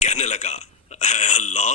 कहने लगा, है अल्लाह,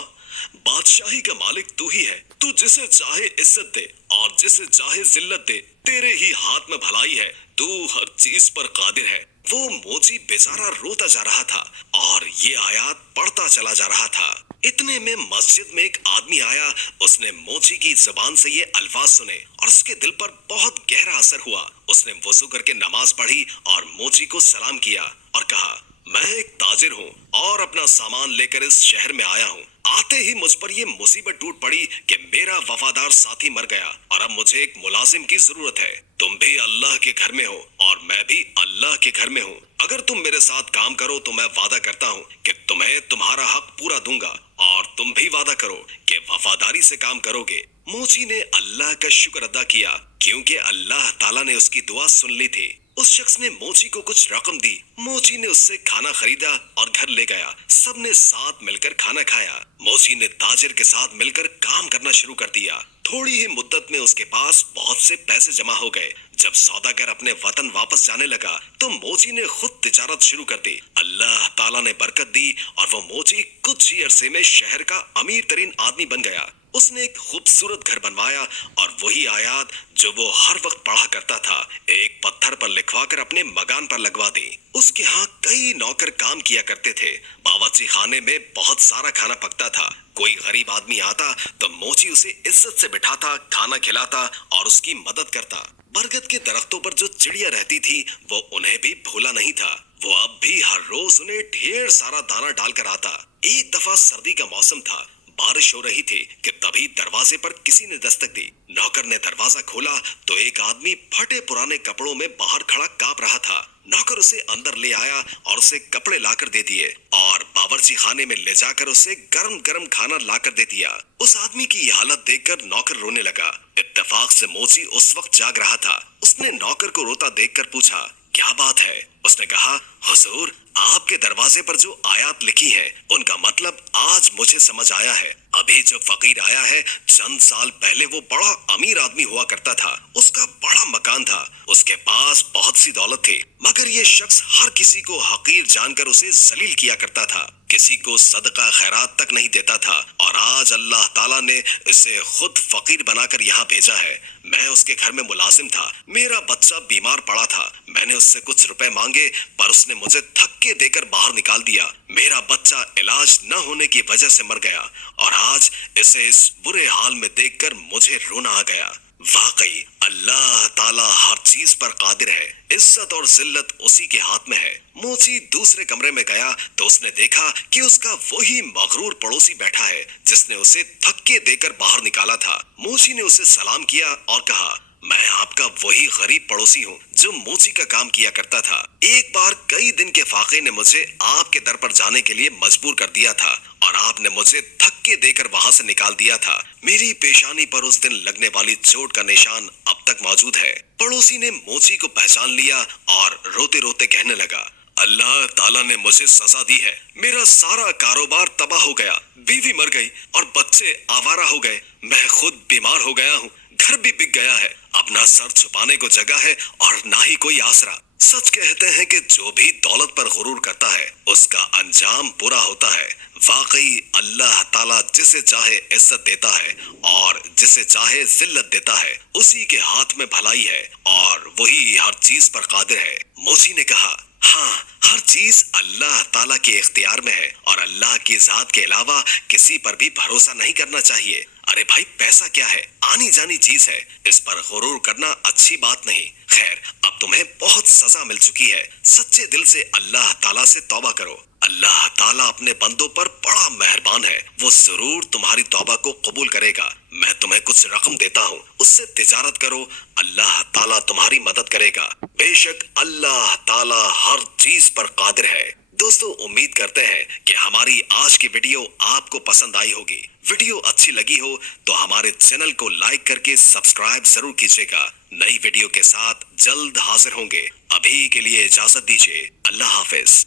बादशाही का मालिक तू ही है। तू जिसे चाहे इज्जत दे और जिसे चाहे जिल्लत दे, तेरे ही हाथ में भलाई है। तू हर चीज पर कादिर है। वो मोची बेचारा रोता जा रहा था और ये आयात पढ़ता चला जा रहा था। इतने में मस्जिद में एक आदमी आया। उसने मोची की जुबान से ये अल्फाज सुने और उसके दिल पर बहुत गहरा असर हुआ। उसने वुजू करके नमाज पढ़ी और मोची को सलाम किया और कहा, मैं एक ताजिर हूँ और अपना सामान लेकर इस शहर में आया हूँ। आते ही मुझ पर ये मुसीबत टूट पड़ी कि मेरा वफादार साथी मर गया और अब मुझे एक मुलाजिम की जरूरत है। तुम भी अल्लाह के घर में हो और मैं भी अल्लाह के घर में हूँ। अगर तुम मेरे साथ काम करो तो मैं वादा करता हूँ कि तुम्हें तुम्हारा हक पूरा दूंगा और तुम भी वादा करो कि वफादारी से काम करोगे। मोची ने अल्लाह का शुक्र अदा किया क्योंकि अल्लाह ताला ने उसकी दुआ सुन ली थी। उस शख्स ने मोची को कुछ रकम दी। मोची ने उससे खाना खरीदा और घर ले गया। सबने साथ मिलकर खाना खाया। मोची ने ताजिर के साथ मिलकर काम करना शुरू कर दिया। थोड़ी ही मुद्दत में उसके पास बहुत से पैसे जमा हो गए। जब सौदागर अपने वतन वापस जाने लगा तो मोची ने खुद तिजारत शुरू कर दी। अल्लाह ताला ने बरकत दी और वो मोची कुछ ही अरसे में शहर का अमीर तरीन आदमी बन गया। उसने एक खूबसूरत घर बनवाया और वही आयात जो वो हर वक्त पढ़ा करता था एक पत्थर पर लिखवाकर अपने मकान पर लगवा दी। उसके यहाँ कई नौकर काम किया करते थे। बावर्ची खाने में बहुत सारा खाना पकता था। कोई गरीब आदमी आता तो मोची उसे इज्जत से बिठाता, खाना खिलाता और उसकी मदद करता। बरगद के दरख्तों पर जो चिड़िया रहती थी वो उन्हें भी भूला नहीं था। वो अब भी हर रोज उन्हें ढेर सारा दाना डालकर आता। एक दफा सर्दी का मौसम था। बारिश हो रही थी कि तभी दरवाजे पर किसी ने दस्तक दी। नौकर ने दरवाजा खोला तो एक आदमी फटे पुराने कपड़ों में बाहर खड़ा कांप रहा था। नौकर उसे अंदर ले आया और उसे कपड़े लाकर दे दिए और बावर्ची खाने में ले जाकर उसे गरम गरम खाना लाकर दे दिया। उस आदमी की हालत देखकर नौकर रोने लगा। इत्तेफाक से मोची उस वक्त जाग रहा था। उसने नौकर को रोता देखकर पूछा, क्या बात है? उसने कहा, हुजूर, आपके दरवाजे पर जो आयात लिखी है उनका मतलब आज मुझे समझ आया है। अभी जो फकीर आया है, चंद साल पहले वो बड़ा अमीर आदमी हुआ करता था। उसका बड़ा मकान था, उसके पास बहुत सी दौलत थी, मगर ये शख्स हर किसी को हकीर जानकर उसे जलील किया करता था। किसी को सदका खैरात तक नहीं देता था और आज अल्लाह ताला ने इसे खुद फकीर बनाकर यहाँ भेजा है। मैं उसके घर में मुलाजिम था। मेरा बच्चा बीमार पड़ा था। मैंने उससे कुछ रुपए मांगे पर उसने मुझे धक्के देकर बाहर निकाल दिया। मेरा बच्चा इलाज न होने की वजह से मर गया और आज इसे इस बुरे हाल में देखकर मुझे रोना आ गया। वाकई अल्लाह ताला हर चीज पर कादिर है। इज्जत और जिल्लत उसी के हाथ में है। मोची दूसरे कमरे में गया तो उसने देखा कि उसका वही मगरूर पड़ोसी बैठा है जिसने उसे धक्के देकर बाहर निकाला था। मोची ने उसे सलाम किया और कहा, मैं आपका वही गरीब पड़ोसी हूँ जो मोची का काम किया करता था। एक बार कई दिन के फाके ने मुझे आपके दर पर जाने के लिए मजबूर कर दिया था और आपने मुझे धक्के देकर वहां से निकाल दिया था। मेरी पेशानी पर उस दिन लगने वाली चोट का निशान अब तक मौजूद है। पड़ोसी ने मोची को पहचान लिया और रोते रोते कहने लगा, अल्लाह ताला ने मुझे सजा दी है। मेरा सारा कारोबार तबाह हो गया, बीवी मर गई और बच्चे आवारा हो गए। मैं खुद बीमार हो गया हूँ, घर भी बिक गया है। अपना सर छुपाने को जगह है और ना ही कोई आसरा। सच कहते हैं कि जो भी दौलत पर गुरूर करता है उसका अंजाम बुरा होता है। वाकई अल्लाह ताला जिसे चाहे इज्जत देता है और जिसे चाहे जिल्लत देता है। उसी के हाथ में भलाई है और वही हर चीज पर कादिर है। मोची ने कहा, हाँ, हर चीज अल्लाह ताला के इख्तियार में है और अल्लाह की जात के अलावा किसी पर भी भरोसा नहीं करना चाहिए। अरे भाई, पैसा क्या है? आनी जानी चीज है। इस पर गुरूर करना अच्छी बात नहीं। खैर, अब तुम्हें बहुत सजा मिल चुकी है। सच्चे दिल से अल्लाह ताला से तौबा करो। अल्लाह ताला अपने बंदों पर बड़ा मेहरबान है। वो जरूर तुम्हारी तौबा को कबूल करेगा। मैं तुम्हें कुछ रकम देता हूँ, उससे तिजारत करो। अल्लाह ताला तुम्हारी मदद करेगा। बेशक अल्लाह ताला हर चीज पर कादिर है। दोस्तों, उम्मीद करते हैं कि हमारी आज की वीडियो आपको पसंद आई होगी। वीडियो अच्छी लगी हो तो हमारे चैनल को लाइक करके सब्सक्राइब जरूर कीजिएगा। नई वीडियो के साथ जल्द हाजिर होंगे। अभी के लिए इजाजत दीजिए। अल्लाह हाफिज।